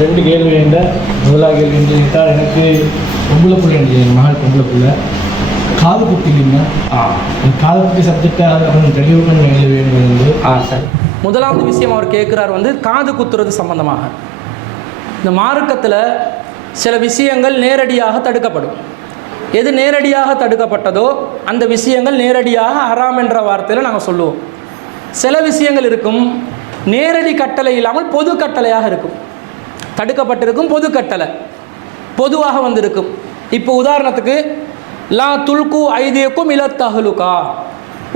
ரெண்டு கேள்வி என்ற முதலாக கேள்வி என்று கேட்டால் எனக்கு பொம்பளை பிள்ளை என் மகள் பொம்பளை பிள்ளை காது குத்திலிங்க காது குத்தி சப்ஜெக்டாக கொஞ்சம் தெளிவுகள் கேள்வி என்று சரி. முதலாவது விஷயம் அவர் கேட்குறார் காது குத்துறது சம்பந்தமாக. இந்த மார்க்கத்தில் சில விஷயங்கள் நேரடியாக தடுக்கப்படும். எது நேரடியாக தடுக்கப்பட்டதோ அந்த விஷயங்கள் நேரடியாக ஹராம் என்ற வார்த்தையில் நாங்கள் சொல்லுவோம். சில விஷயங்கள் இருக்கும் நேரடி கட்டளை இல்லாமல் பொது கட்டளையாக இருக்கும். தடுக்கப்பட்டிருக்கும் பொது கட்டளை பொதுவாக வந்திருக்கும். இப்போ உதாரணத்துக்கு லா துல்கு ஐதியக்கும் இலத்தஹலுகா,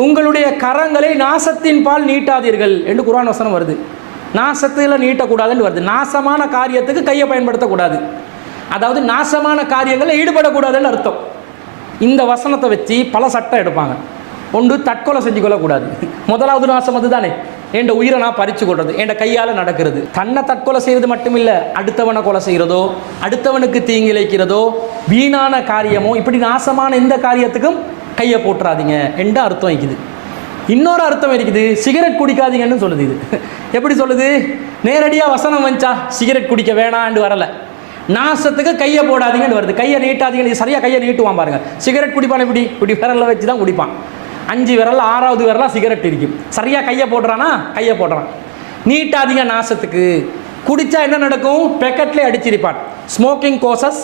உங்களுடைய கரங்களை நாசத்தின் பால் நீட்டாதீர்கள் என்று குர்ஆன் வசனம் வருது. நாசத்தில் நீட்டக்கூடாதுன்னு வருது. நாசமான காரியத்துக்கு கையை பயன்படுத்தக்கூடாது, அதாவது நாசமான காரியங்களில் ஈடுபடக்கூடாதுன்னு அர்த்தம். இந்த வசனத்தை வச்சு பல சட்டம் எடுப்பாங்க. ஒன்று, தற்கொலை செஞ்சு கொள்ளக்கூடாது. முதலாவது நாசம் அது தானே. என் உயிரை நான் பறித்து கொள்வது, என் கையால் நடக்கிறது. தன்னை தற்கொலை செய்கிறது மட்டுமில்லை, அடுத்தவனை கொலை செய்கிறதோ, அடுத்தவனுக்கு தீங்கிழைக்கிறதோ, வீணான காரியமோ, இப்படி நாசமான எந்த காரியத்துக்கும் கையை போட்டுறாதீங்க என்ற அர்த்தம் இருக்குது. இன்னொரு அர்த்தம் இருக்குது, சிகரெட் குடிக்காதீங்கன்னு சொல்லுது. இது எப்படி சொல்லுது? நேரடியாக வசனம் வந்துச்சா சிகரெட் குடிக்க வேணான்னு வரலை, நாசத்துக்கு கையை போடாதீங்கன்னு வருது. கையை நீட்டாதீங்கன்னு சரியாக கையை நீட்டுவான் பாருங்க. சிகரெட் குடிப்பான் இப்படி விரலில் வச்சு தான் குடிப்பான். 5 விரல் 6வது விரலாக சிகரெட் இருக்கும். சரியாக கையை போடுறானா? கையை போடுறான். நீட்டாதீங்க நாசத்துக்கு. குடித்தா என்ன நடக்கும்? பெக்கெட்லேயே அடிச்சிருப்பான். Smoking causes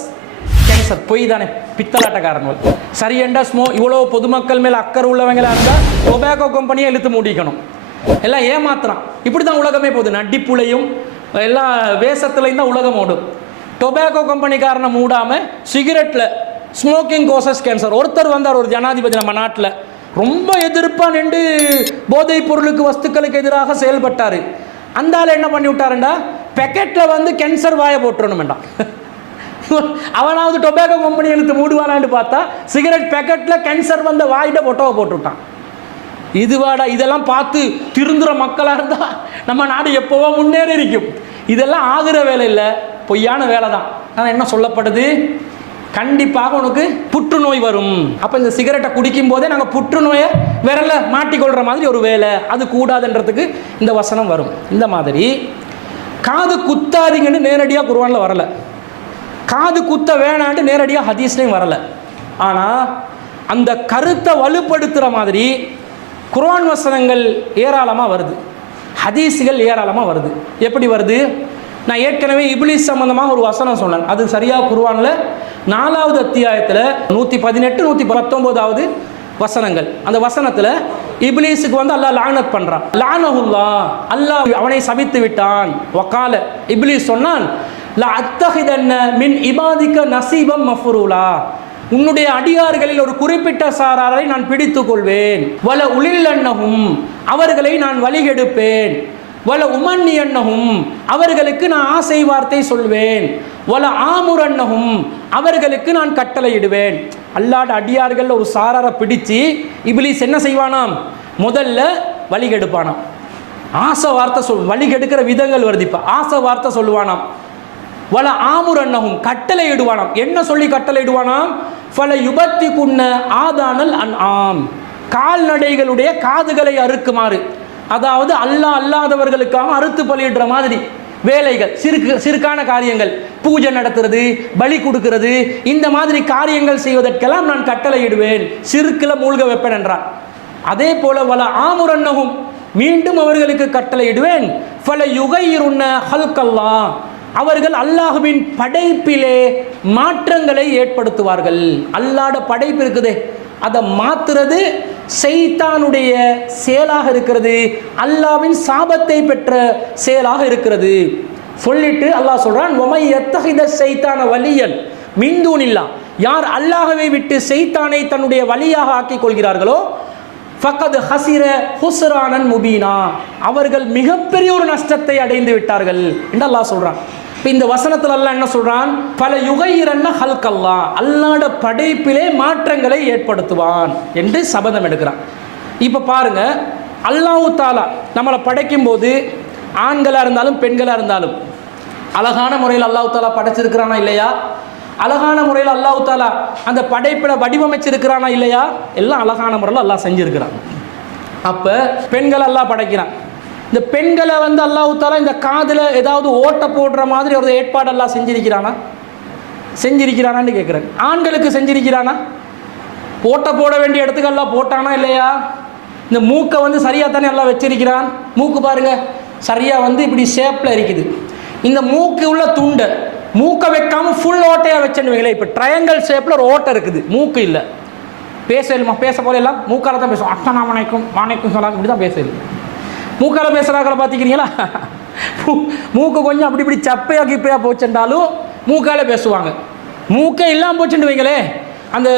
cancer. பொய் தானே, பித்தலாட்டக்காரர்கள். சரியண்டா இவ்வளோ பொதுமக்கள் மேலே அக்கறை உள்ளவங்களா இருந்தால் டொபாக்கோ கம்பெனியை இழுத்து மூடிக்கணும். எல்லாம் ஏமாத்துறான். இப்படி தான் உலகமே போகுது. நடிப்புலையும் எல்லா வேஷத்துலையும் தான் உலகம் ஓடும். டொபாக்கோ கம்பெனிக்காரனை மூடாமல் சிகரெட்டில் ஸ்மோக்கிங் கோசஸ் கேன்சர். ஒருத்தர் வந்தார், ஒரு ஜனாதிபதி நம்ம நாட்டில், ரொம்ப எதிர்ப்பாக நின்று போதைப் பொருளுக்கு வஸ்துக்களுக்கு எதிராக செயல்பட்டார். அந்த ஆள் என்ன பண்ணி விட்டாருண்டா, பெக்கெட்டில் கேன்சர் வாயை போட்டுறணும் வேண்டாம். அவனாவது டொபாக்கோ கம்பெனி எடுத்து மூடுவானான்னு பார்த்தா சிகரெட் பெக்கெட்டில் கேன்சர் வந்த வாயிட்ட பொட்டோவை போட்டு விட்டான். இதுவாடா, இதெல்லாம் பார்த்து திருந்துற மக்களாக இருந்தால் நம்ம நாடு எப்போவோ முன்னேறி இருக்கும். இதெல்லாம் ஆகிற வேலை இல்லை, பொய்யான வேலை தான். ஆனால் என்ன சொல்லப்படுது? கண்டிப்பாக உனக்கு புற்றுநோய் வரும். அப்போ இந்த சிகரெட்டை குடிக்கும் போதே நாங்கள் புற்றுநோயை விரல மாட்டிக்கொள்கிற மாதிரி ஒரு வேலை, அது கூடாதுன்றதுக்கு இந்த வசனம் வரும். இந்த மாதிரி காது குத்தாதீங்கன்னு நேரடியாக குர்ஆனில் வரலை, காது குத்த வேணான்னு நேரடியாக ஹதீஸ்லையும் வரலை. ஆனால் அந்த கருத்தை வலுப்படுத்துகிற மாதிரி குர்ஆன் வசனங்கள் ஏராளமாக வருது, ஹதீஸுகள் ஏராளமாக வருது. எப்படி வருது? நான் ஏற்கனவே இப்லீஸ் சம்பந்தமாக ஒரு வசனம் சொன்னேன். அது சரியாக குர்ஆனில் 4வது அத்தியாயத்தில் 118 119வது வசனங்கள். அந்த வசனத்தில் இப்லீஸுக்கு அல்லாஹ் லானத் பண்ணுறான். லானஹுல்லாஹ், அல்லாஹ் அவனை சபித்து விட்டான். வகால, இப்லீஸ் சொன்னான், லா அத்தஹிதன்ன மின் இபாதிக நசீபம் மஃபுரூலா, உன்னுடைய அடியார்களில் ஒரு குறிப்பிட்ட சாராரை நான் பிடித்துக் கொள்வேன். வல உலில்லன்னஹும், அவர்களை நான் வழிகெடுப்பேன். வல உமன்னியன்னஹும், அவர்களுக்கு நான் ஆசை வார்த்தை சொல்வேன். வல ஆமுரன்னஹும், அவர்களுக்கு நான் கட்டளையிடுவேன். அல்லாஹ்வுடைய அடியார்கள் ஒரு சாராரை பிடிச்சு இப்லீஸ் என்ன செய்வானாம்? முதல்ல வழிகெடுப்பானாம். ஆசை வார்த்தை வழிகெடுக்கிற விதங்கள் வருது. இப்போ ஆசை வார்த்தை சொல்லுவானாம். வல ஆமுரன்னஹும், கட்டளையிடுவானாம். என்ன சொல்லி கட்டளையிடுவானாம்? ஃபல யுபத்தி குன்ன ஆதானல் அன்ஆம், கால்நடைகளுடைய காதுகளை அறுக்குமாறு, அதாவது அல்லாஹ் அல்லாதவர்களுக்காக அறுத்து பலியிடுற மாதிரி வேலைகள், சிறுக்கான காரியங்கள், பூஜை நடத்துறது, பலி கொடுக்கிறது, இந்த மாதிரி காரியங்கள் செய்வதற்கெல்லாம் நான் கட்டளையிடுவேன், சிறுக்கில் மூழ்க வைப்பேன் என்றான். அதே போல வல ஆமுரன்னஹும், மீண்டும் அவர்களுக்கு கட்டளையிடுவேன். ஃபல யுகையிருன்ன ஹல்கல்லாஹ், அவர்கள் அல்லாஹுவின் படைப்பிலே மாற்றங்களை ஏற்படுத்துவார்கள். அல்லாஹ்வுடைய படைப்பு இருக்குதே, அதை மாத்துறது ஷைத்தானுடைய செயலாக இருக்கிறது, அல்லாஹ்வின் சாபத்தை பெற்ற செயலாக இருக்கிறது சொல்லிட்டு அல்லாஹ் சொல்றான், வமை யத்தஹித ஷைத்தான வலியன் மின் தூனில்லாஹ், யார் அல்லாஹ்வை விட்டு ஷைத்தானை தன்னுடைய வலியாக ஆக்கிக் கொள்கிறார்களோ ஃபக்கத் ஹஸிர ஹுஸ்ரானன் முபீனா, அவர்கள் மிகப்பெரிய ஒரு நஷ்டத்தை அடைந்து விட்டார்கள் என்று அல்லாஹ் சொல்றான். இப்போ இந்த வசனத்தில் அல்லாஹ் என்ன சொல்றான்? பல யுகையிரன்ன ஹல்கல்லா, அல்லாஹ்வுடைய படைப்பிலே மாற்றங்களை ஏற்படுத்துவான் என்று சபதம் எடுக்கிறான். இப்போ பாருங்க, அல்லாஹ் தஆலா நம்மளை படைக்கும் போது ஆண்களாக இருந்தாலும் பெண்களாக இருந்தாலும் அழகான முறையில் அல்லாஹ் தஆலா படைச்சிருக்கிறானா இல்லையா? அழகான முறையில் அல்லாஹ் தஆலா அந்த படைப்பில் வடிவமைச்சிருக்கிறானா இல்லையா? எல்லாம் அழகான முறையில் அல்லாஹ் செஞ்சிருக்கிறான். அப்போ பெண்கள் அல்லாஹ் படைக்கிறான். இந்த பெண்களை வந்து அல்லாஹ் தஆலா இந்த காதில் ஏதாவது ஓட்டை போடுற மாதிரி ஒரு ஏற்பாடு எல்லாம் செஞ்சிருக்கிறானான்னு கேட்குறேன். ஆண்களுக்கு செஞ்சிருக்கிறானா? ஓட்டை போட வேண்டிய இடத்துக்கு எல்லாம் போட்டானா இல்லையா? இந்த மூக்கை வந்து சரியாக தானே எல்லாம் வச்சிருக்கிறான். மூக்கு பாருங்க சரியாக வந்து இப்படி ஷேப்பில் இருக்குது. இந்த மூக்கு உள்ள துண்டை மூக்கை வைக்காமல் ஃபுல் ஓட்டையாக வச்சுன்னு வைங்களேன். இப்போ ட்ரையாங்கிள் ஷேப்பில் ஒரு ஓட்டை இருக்குது, மூக்கு இல்லை. பேச போல எல்லாம் மூக்கால தான் பேசுவோம். அஸ்ஸலாமு அலைக்கும் வலைக்கும் சலாம் இப்படி தான் பேசல. மூக்கால பேசுகிறாக்களை பார்த்துக்கிறீங்களா? மூக்கு கொஞ்சம் அப்படி இப்படி சப்பையாக கிப்பையாக போச்சுட்டாலும் மூக்கால பேசுவாங்க. மூக்கே இல்லாமல் போச்சுட்டு வைங்களே, அந்த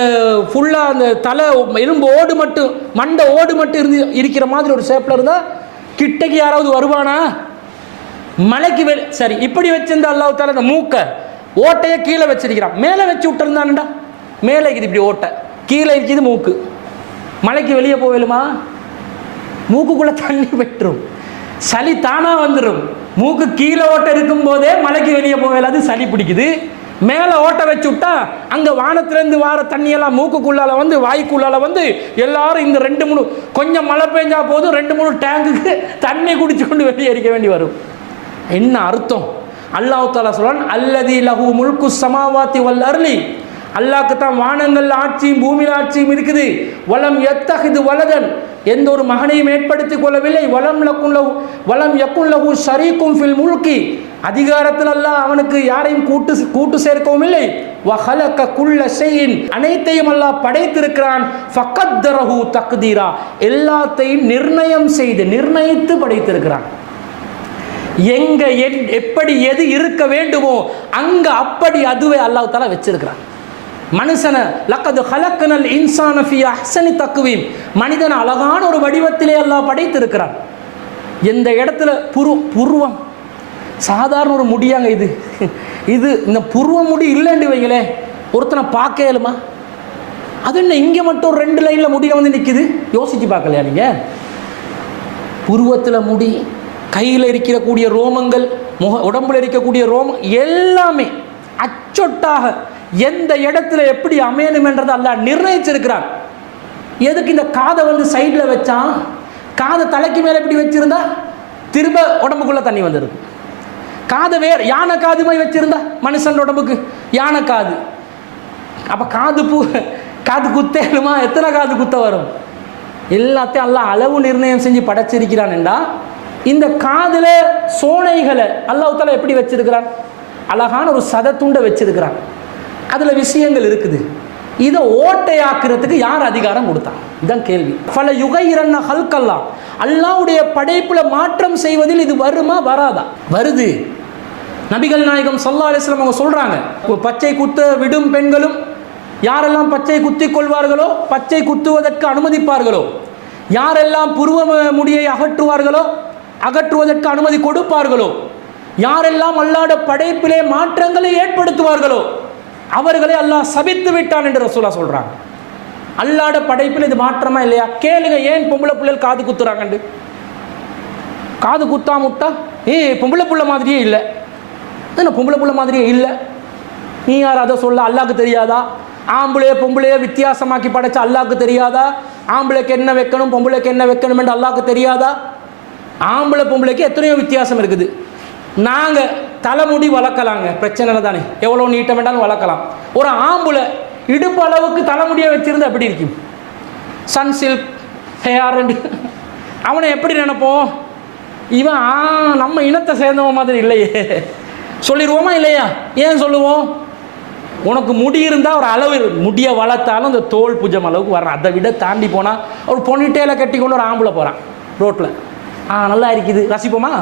ஃபுல்லாக அந்த தலை எலும்பு ஓடு மட்டும் மண்டை ஓடு மட்டும் இருக்கிற மாதிரி ஒரு ஷேப்பில் இருந்தால் கிட்டக்கு யாராவது வருவானா? மலைக்கு சரி இப்படி வச்சிருந்தா அல்லாஹ் தஆலா அந்த மூக்கை ஓட்டையை கீழே வச்சிருக்கிறான். மேலே வச்சு விட்டுருந்தான்டா, மேலே இருக்குது இப்படி ஓட்டை, கீழே இருக்குது மூக்கு. மலைக்கு வெளியே போவேலுமா? மூக்குக்குள்ளே தண்ணி பெற்றும் சளி தானாக வந்துடும். மூக்கு கீழே ஓட்டை இருக்கும் போதே மலைக்கு வெளியே போவேலாது, சளி பிடிக்குது. மேலே ஓட்டை வச்சு விட்டா அங்கே வானத்திலேருந்து வார தண்ணியெல்லாம் மூக்குக்குள்ளால வந்து வாய்க்குள்ளால வந்து எல்லாரும் இந்த 2-3 கொஞ்சம் மழை பெஞ்சா போதும் 2-3 டேங்குக்கு தண்ணி குடிச்சு கொண்டு வெளியே அடிக்க வேண்டி வரும். என்ன அர்த்தம்? அல்லாஹ் தஆலா சொல்றான், அல்லதி லஹு முல்கு ஸமாவாத்தி வல் அர்லி, அல்லாஹ்க்கு தான் வானங்கள் ஆட்சியும் பூமியில் ஆட்சியும் இருக்குது. வலம் யத்தஹிது வலதன், எந்த ஒரு மகனையும் ஏற்படுத்திக் கொள்ளவில்லை. வலம் யக்குன் லஹு ஷரீக்கும் ஃபில் முல்கி, அதிகாரத்தில் அல்லாஹ் அவனுக்கு யாரையும் கூட்டு சேர்க்கவும் இல்லை. வஹலக குல்ல ஷைஇன், அனைத்தையும் அல்லாஹ் படைத்திருக்கிறான். ஃபகத்தரஹு தக்தீரா, எல்லாத்தையும் நிர்ணயித்து படைத்திருக்கிறான். எங்க எப்படி எது இருக்க வேண்டுமோ அங்க அப்படி அதுவே அல்லாஹ் தஆலா வச்சிருக்கிறான். மனுஷனை லக்கது ஹலக்கனல் இன்சான ஃபி அஹ்ஸனி தக்வீம், மனிதன் அழகான ஒரு வடிவத்திலே அல்லாஹ் படைத்திருக்கிறான். எந்த இடத்துல புருவம் சாதாரண ஒரு முடியாங்க, இது இந்த புருவ முடி இல்லைன்னு வைங்களே, ஒருத்தனை பார்க்க இயலுமா? அது என்ன இங்கே மட்டும் 2 லைனில் முடிய வந்து நிற்குது? யோசிச்சு பார்க்கலையா நீங்கள்? புருவத்தில் முடி, கையில் இருக்கக்கூடிய ரோமங்கள், உடம்புல இருக்கக்கூடிய ரோமம் எல்லாமே அச்சொட்டாக எந்த இடத்துல எப்படி அமையணும் என்றதை அல்லாஹ் நிர்ணயிச்சிருக்கிறான். எதுக்கு இந்த காதை வந்து சைடில் வச்சான்? காதை தலைக்கு மேலே இப்படி வச்சிருந்தா திரும்ப உடம்புக்குள்ளே தண்ணி வந்துடுது. காதை வேறு யானை காது மாதிரி வச்சிருந்தா மனுஷன் உடம்புக்கு யானை காது. அப்போ காது குத்தேலுமா? எத்தனை காது குத்த வரும்? எல்லாத்தையும் அல்லாஹ் அளவு நிர்ணயம் செஞ்சு படைச்சிருக்கிறான் என்றா, இந்த காதில் சோனைகளை அல்லாஹ் தஆலா எப்படி வச்சிருக்கிறான்? அழகான ஒரு சதத்துண்டை வச்சிருக்கிறான். அதில் விஷயங்கள் இருக்குது. இதை ஓட்டையாக்குறதுக்கு யார் அதிகாரம் கொடுத்தான்? இதுதான் கேள்வி. பல யுகைரன்ன ஹல்கல்லா, அல்லாஹ்வுடைய படைப்பில் மாற்றம் செய்வதில் இது வருமா வராதா? வருது. நபிகள் நாயகம் ஸல்லல்லாஹு அலைஹி வஸல்லம் அவங்க சொல்கிறாங்க, பச்சை குத்த விடும் பெண்களும் யாரெல்லாம் பச்சை குத்திக் கொள்வார்களோ, பச்சை குத்துவதற்கு அனுமதிப்பார்களோ, யாரெல்லாம் புருவ முடியை அகற்றுவதற்கு அனுமதி கொடுப்பார்களோ, யாரெல்லாம் அல்லாஹ்வுடைய படைப்பிலே மாற்றங்களை ஏற்படுத்துவார்களோ அவர்களை அல்லாஹ் சபித்து விட்டான் என்று ரசூலா சொல்கிறாங்க. அல்லாஹ்வுடைய படைப்பில் இது மாற்றமா இல்லையா? கேளுங்க, ஏன் பொம்பளை பிள்ளைகள் காது குத்துறாங்கண்டு. காது குத்தாம விட்டா பொம்பளை பிள்ளை மாதிரியே இல்லை, பொம்பளை பிள்ளை மாதிரியே இல்லை. நீ யார் அதை சொல்ல? அல்லாஹ்க்கு தெரியாதா? ஆம்பளைய பொம்பளைய வித்தியாசமாக்கி படைச்ச அல்லாஹ்க்கு தெரியாதா? ஆம்பளைக்கு என்ன வைக்கணும் பொம்பளைக்கு என்ன வைக்கணும் என்று அல்லாஹ்க்கு தெரியாதா? ஆம்பளை பொம்பளைக்கு எத்தனையோ வித்தியாசம் இருக்குது. நாங்கள் தலைமுடி வளர்க்கலாங்க, பிரச்சனை தானே, எவ்வளோ நீட்டம் வேண்டாலும் வளர்க்கலாம். ஒரு ஆம்பளை இடுப்பு அளவுக்கு தலைமுடியை வச்சிருந்தா எப்படி இருக்கும்? சன்சில்க் ஹேர், அவனை எப்படி நினைப்போம்? இவன் நம்ம இனத்தை சேர்ந்தவன் மாதிரி இல்லையே சொல்லிடுவோமா இல்லையா? ஏன் சொல்லுவோம்? உனக்கு முடி இருந்தால் ஒரு அளவு, முடியை வளர்த்தாலும் அந்த தோல் புஜம் அளவுக்கு வர்றான். அதை விட தாண்டி போனால் ஒரு பொனிட்டேல கட்டி கொண்டு ஒரு ஆம்பளை போகிறான் ரோட்டில், நல்லா இருக்குது, ரசிப்போமா?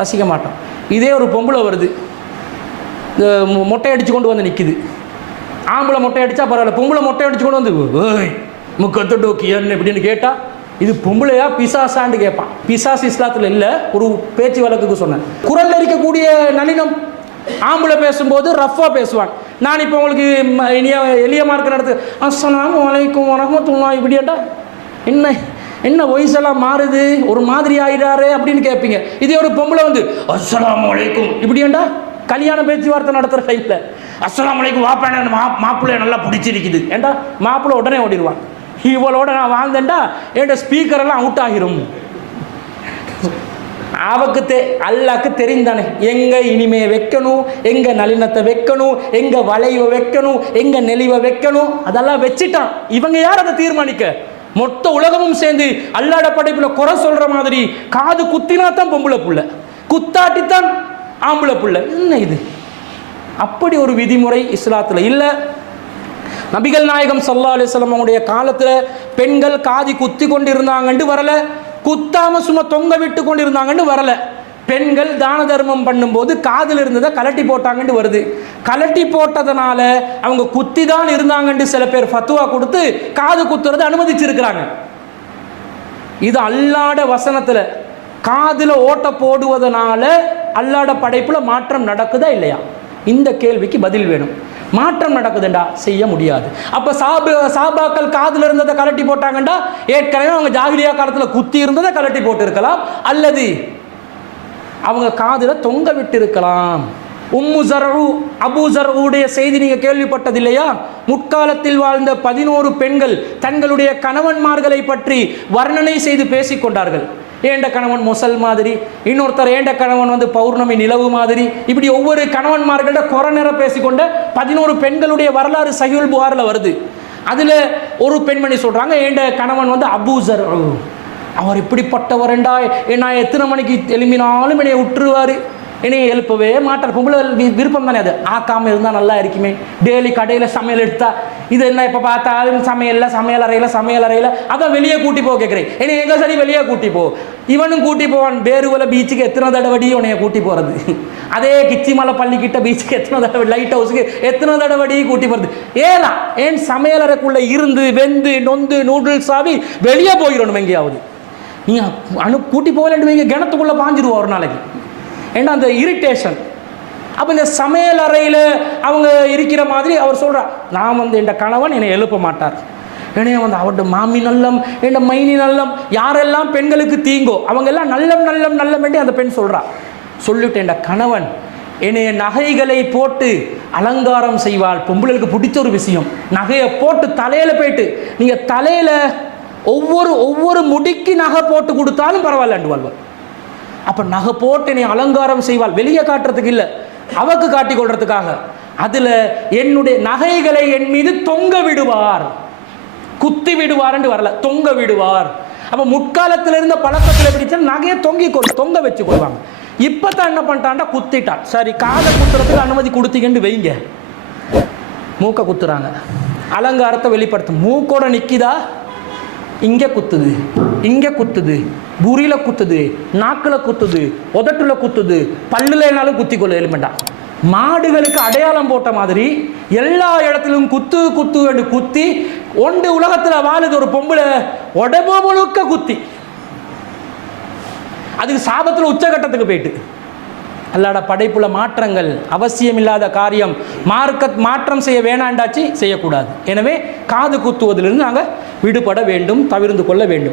ரசிக்க மாட்டோம். இதே ஒரு பொம்பளை வருது, இந்த மொட்டை அடித்து கொண்டு வந்து நிற்குது. ஆம்பளை மொட்டை அடித்தா பரவாயில்ல, பொம்பளை மொட்டை அடித்து கொண்டு வந்து முக்கத்து டோக்கியன்னு எப்படின்னு கேட்டால் இது பொம்பளையா பிசாசான்னு கேட்பான். பிசாஸ் இஸ்லாத்தில் இல்லை, ஒரு பேச்சு வழக்குக்கு சொன்னேன். குரல் இருக்கக்கூடிய நளினம், ஆம்பளை பேசும்போது ரஃப்பாக பேசுவான். நான் இப்போ உங்களுக்கு எளிய மார்க்க நடத்து அஸ்ஸலாமு அலைக்கும் வரஹ்மத்துல்லாஹி இப்படியாட்டா என்ன வயசெல்லாம் மாறுது, ஒரு மாதிரி ஆயிடாரு அப்படின்னு கேட்பீங்க. இதே ஒரு பொம்பளை வந்து அஸ்ஸலாமு அலைக்கும் இப்படியாண்டா, கல்யாண பேச்சுவார்த்தை நடத்துகிற டைமில் அஸ்ஸலாமு அலைக்கும் வாப்பான மாப்பிள்ளைய நல்லா பிடிச்சிருக்குது ஏண்டா, மாப்பிள்ளை உடனே ஓடிடுவான். இவளோட நான் வாழ்ந்தேன்டா என்கிட்ட ஸ்பீக்கரெல்லாம் அவுட் ஆகிரும். அவக்கு அல்லாக்கு தெரிந்தானே எங்க இனிமையை வைக்கணும், எங்க நளினத்தை வைக்கணும், எங்க வளைவை வைக்கணும், எங்க நெளிவை வைக்கணும், அதெல்லாம் வச்சுட்டான். இவங்க யார் அதை தீர்மானிக்க? மொத்த உலகமும் சேர்ந்து அல்லாட படைப்புல குறை சொல்ற மாதிரி காது குத்தினா தான் பொம்பளை புள்ள, குத்தாட்டித்தான் ஆம்பளை புள்ள. என்ன இது? அப்படி ஒரு விதிமுறை இஸ்லாத்துல இல்ல. நபிகள் நாயகம் ஸல்லல்லாஹு அலைஹி வஸல்லம் உடைய காலத்துல பெண்கள் காதி குத்தி கொண்டு இருந்தாங்கன்னு வரல, குத்தாம சும்மா தொங்க விட்டு கொண்டு இருந்தாங்கன்னு வரல. பெண்கள் தான தர்மம் பண்ணும்போது காதில் இருந்ததை கலட்டி போட்டாங்கன்னு வருது. கலட்டி போட்டதனால அவங்க குத்தி தான் இருந்தாங்கன்னு சில பேர் ஃபத்வா கொடுத்து காது குத்துறதை அனுமதிச்சிருக்கிறாங்க. இது அல்லாட வசனத்துல காதுல ஓட்ட போடுவதனால அல்லாட படைப்புல மாற்றம் நடக்குதா இல்லையா? இந்த கேள்விக்கு பதில் வேணும். மாற்றம் நடக்குதுண்டா செய்ய முடியாது. அப்ப சாபாக்கள் காதுல இருந்ததை கலட்டி போட்டாங்கண்டா ஏற்கனவே அவங்க ஜாகிலியா காலத்துல குத்தி இருந்ததை கலட்டி போட்டு இருக்கலாம், அல்லது அவங்க காதுல தொங்க விட்டு இருக்கலாம். உம்மு ஜர்உ அபூ ஜர்உடைய செய்தி நீங்க கேள்விப்பட்டது இல்லையா? முற்காலத்தில் வாழ்ந்த 11 பெண்கள் தங்களுடைய கணவன்மார்களை பற்றி வர்ணனை செய்து பேசிக்கொண்டார்கள். ஏண்ட கணவன் முசல் மாதிரி, இன்னொருத்தர் ஏண்ட கணவன் பௌர்ணமி நிலவு மாதிரி, இப்படி ஒவ்வொரு கணவன்மார்கள்ட குறை நேர பேசிக்கொண்ட 11 பெண்களுடைய வரலாறு சஹீஹுல் புகாரில் வருது. அதுல ஒரு பெண்மணி சொல்றாங்க, ஏண்ட கணவன் அபூ ஜர்உ, அவர் இப்படிப்பட்டவரண்டா, நான் எத்தனை மணிக்கு எழுப்பினாலும் என்னை விட்டுருவாரு, என்னைய எழுப்பவே மாட்டார். பொம்பளை விருப்பம் தானே, அது ஆக்காமல் இருந்தால் நல்லா இருக்குமே. டெய்லி கடையில் சமையல் எடுத்தா இது என்ன இப்போ பார்த்தாலும் சமையல் அறையில் அதான் வெளியே கூட்டி போக கேட்குறேன். என்னை எங்கே சரி வெளியே கூட்டி போ, இவனும் கூட்டி போவான். பேருவலை பீச்சுக்கு எத்தனை தடவடி உன்னைய கூட்டி போகிறது, அதே கிச்சிமலை பள்ளிக்கிட்ட பீச்சுக்கு எத்தனை தடவை, லைட் ஹவுஸுக்கு எத்தனை தடவடி கூட்டி போகிறது. ஏன் சமையல் அறைக்குள்ளே இருந்து வெந்து நொந்து நூடுல்ஸ் ஆகி வெளியே போயிடணும் எங்கேயாவது. நீங்கள் கூட்டி போகலன்னு வைங்க, கிணத்துக்குள்ளே பாஞ்சிடுவோம் ஒரு நாளைக்கு. ஏன்னா அந்த இரிட்டேஷன். அப்போ இந்த சமையல் அறையில் அவங்க இருக்கிற மாதிரி அவர் சொல்கிறார், நான் என் கணவன் என்னை எழுப்ப மாட்டார், என்னைய அவருடைய மாமி நல்லம், என் மைனி நல்லம், யாரெல்லாம் பெண்களுக்கு தீங்கோ அவங்க எல்லாம் நல்லம் என்று அந்த பெண் சொல்கிறா. சொல்லிட்டு என் கணவன் என்னைய நகைகளை போட்டு அலங்காரம் செய்வாள். பொம்பளுக்கு பிடிச்ச ஒரு விஷயம், நகையை போட்டு தலையில் போயிட்டு நீங்கள் தலையில் ஒவ்வொரு முடிக்கு நகை போட்டு கொடுத்தாலும் பரவாயில்லண்டு வாழ்வாள். அப்போ நகை போட்டு என்னை அலங்காரம் செய்வாள், வெளியே காட்டுறதுக்கு இல்லை, அவக்கு காட்டி கொள்றதுக்காக. அதில் என்னுடைய நகைகளை என் மீது தொங்க விடுவார், குத்தி விடுவார் என்று வரல, தொங்க விடுவார். அப்போ முற்காலத்தில் இருந்த பழக்கத்தில் பிடிச்சா நகையை தொங்க வச்சு கொள்வாங்க. இப்போ தான் என்ன பண்ணிட்டான்டா, குத்திட்டான். சரி, காதை குத்துறதுக்கு அனுமதி கொடுத்தீங்கன்னு வைங்க, மூக்கை குத்துறாங்க, அலங்காரத்தை வெளிப்படுத்தும். மூக்கோட நிற்கிதா, இங்கே குத்துது, இங்கே குத்துது, புரியில் குத்துது, நாக்கில் குத்துது, உதட்டுல குத்துது, பல்லுலனாலும் குத்தி கொள்ள எலுமெண்டா. மாடுகளுக்கு அடையாளம் போட்ட மாதிரி எல்லா இடத்திலும் குத்து என்று குத்தி ஒன்று உலகத்தில் வாழுது ஒரு பொம்பளை உடம்பு முழுக்க குத்தி. அதுக்கு சாபத்தில் உச்சகட்டத்துக்கு போயிட்டு. அல்லாட படைப்புல மாற்றங்கள் அவசியம் இல்லாத காரியம், மாற்றம் செய்ய வேணாண்டாச்சு செய்யக்கூடாது. எனவே காது குத்துவதிலிருந்து நாங்கள் விடுபட வேண்டும், தவிர்த்து கொள்ள வேண்டும்.